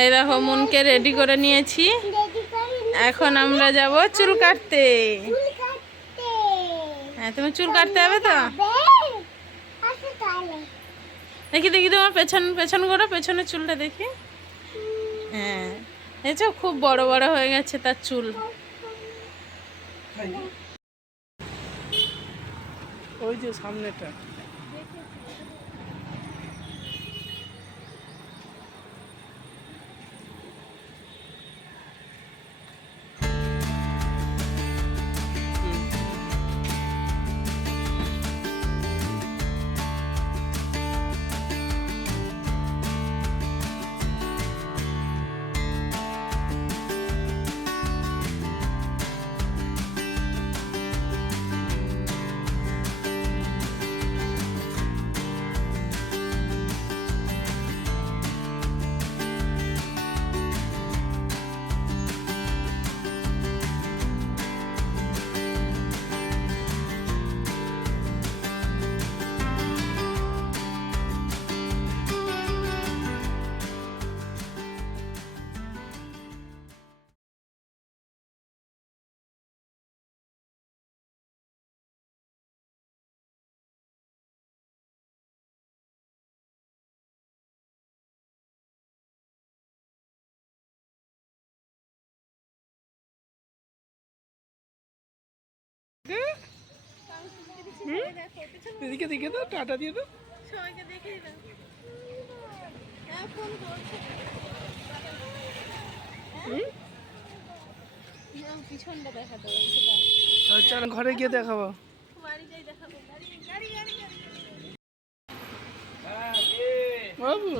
এই দেখো, মনকে রেডি করে নিয়েছি। এখন আমরা যাব চুল কাটতে। হ্যাঁ তুমি চুল কাটতে হবে তো? দেখি দেখি তোমার পেছন পেছন করো পেছনে চুলটা দেখি। হ্যাঁ দেখছ? খুব বড় বড় হয়ে গেছে তার চুল। ওই যে সামনেটা। দাও টাটা দিয়ে দাও। সবাইকে দেখে সেটা। আর চলো ঘরে গিয়ে দেখাবো। বাবু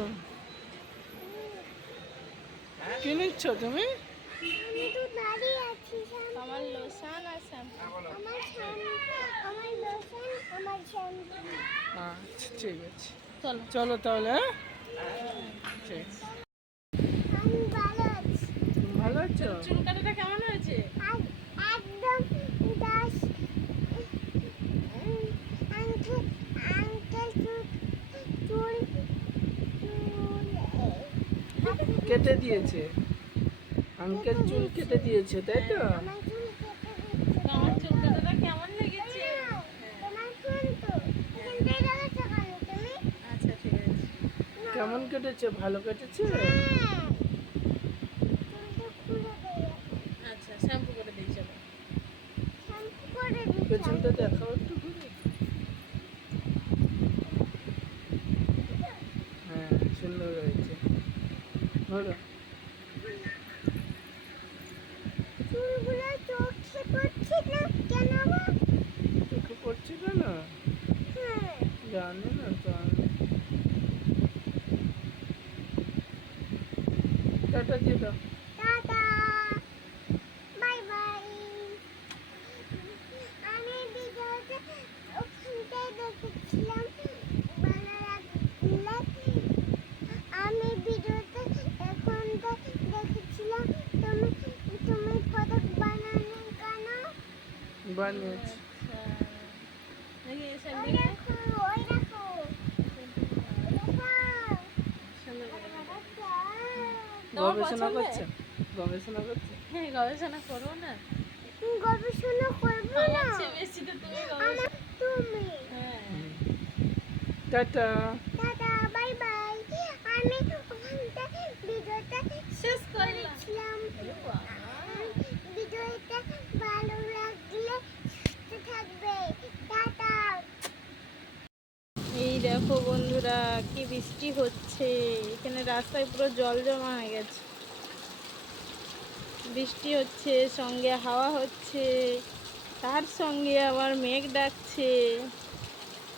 কি নিচ্ছ তুমি? আমার লোশন আর শ্যাম্পু। আমার সামনে আমার লোশন আমার শ্যাম্পু। আচ্ছা ঠিক আছে। চলো। চলো তাহলে হ্যাঁ? ঠিক। ভালো আছি। চুল কাটাটা কেমন হয়েছে? আর একদম দাস আঙ্কেল আঙ্কেল চুল চুল চুল কেটে দিয়েছে। আঙ্কেল চুল কেটে দিয়েছে, তাই তো? কেমন কেটেছে? ভালো কেটেছে? আচ্ছা শ্যাম্পু করে পেছনটা দেখাও একটু হ্যাঁ সুন্দর হয়েছে। ধরো চুলগুলো চোখে পড়ছে না কেন গো? চোখে পড়ছিল না হ্যাঁ জানি না তো আমি টাটা দিয়ে দাও। টাটা। Bye bye. আমি ভিডিওতে ওখানটায় দেখেছিলাম বানারা আমি ভিডিওতে এখনটা দেখেছিলাম তুমি তুমি ফটো বানানো কেন? বানিয়েছি। দেখি ওই দেখো ওই দেখো ওই দেখো সুন্দর করে দাও। আচ্ছা তোমার গবেষণা? করছে? গবেষণা করছে? হ্যাঁ গবেষণা করব না। গবেষণা করব না। বেশি তো তুমি আমার তুমি। হ্যাঁ। টাটা। Tata bye bye. আমি দেখো বন্ধুরা, কি বৃষ্টি হচ্ছে। এখানে রাস্তায় পুরো জল জমা হয়ে গেছে। বৃষ্টি হচ্ছে, সঙ্গে হাওয়া হচ্ছে। তার সঙ্গে আবার মেঘ ডাকছে।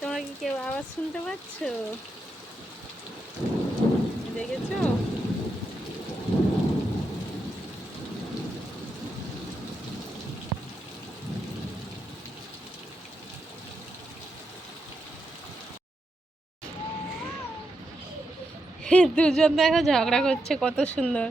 তোমরা কি কেউ আওয়াজ শুনতে পাচ্ছ? দেখেছ? দুজন দেখো ঝগড়া করছে কত সুন্দর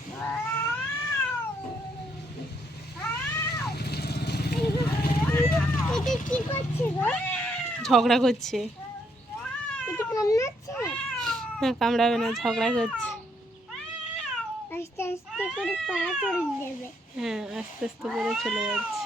এটা কি করছে গো ঝগড়া করছে। হ্যাঁ না কামড়াবে না ঝগড়া করছে। আস্তে আস্তে করে পা চলে যাবে। হ্যাঁ আস্তে আস্তে করে চলে যাচ্ছে।